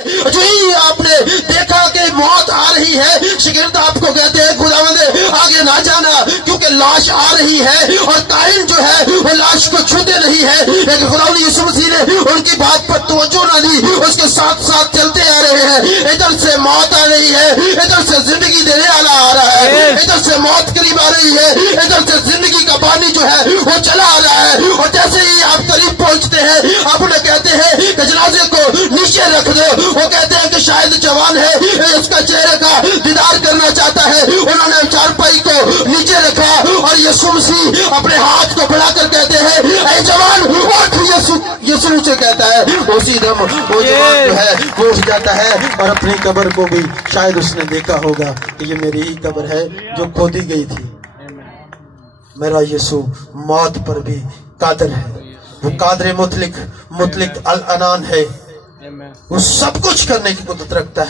जो ही आपने देखा कि मौत आ रही है, शागिर्द आपको कहते हैं खुदावंद आगे ना जाना, क्योंकि लाश आ रही है और काइन जो है वो लाश को छूते नहीं है। लेकिन खुदावंद यीशु मसीह ने उनकी बात पर तवज्जो ना दी, उसके साथ साथ चलते आ रहे हैं। इधर से मौत आ रही है, इधर से जिंदगी देने वाला आ रहा है, इधर से मौत करीब आ रही है, इधर से जिंदगी का पानी जो है वो चला आ रहा है। और जैसे ही आप करीब पहुंचते हैं, आप उन्हें कहते हैं कि जनाजे को नीचे रख दो। वो कहते हैं कि शायद जवान है, उसका चेहरे का दीदार करना चाहता है। उन्होंने चारपाई को नीचे रखा और यीशु मसीह अपने हाथ को बढ़ाकर कहते हैं, ऐ जवान उठ। यीशु से कहता है, उसी दम वो जवान जो है वो उठ जाता है और अपनी कब्र को भी शायद उसने देखा होगा कि ये मेरी ही कब्र है जो खोदी गई थी। मेरा यीशु मौत पर भी कादिर है, वो कादिर मुतलिक अल अनान है, वो सब कुछ करने की कुदरत रखता है।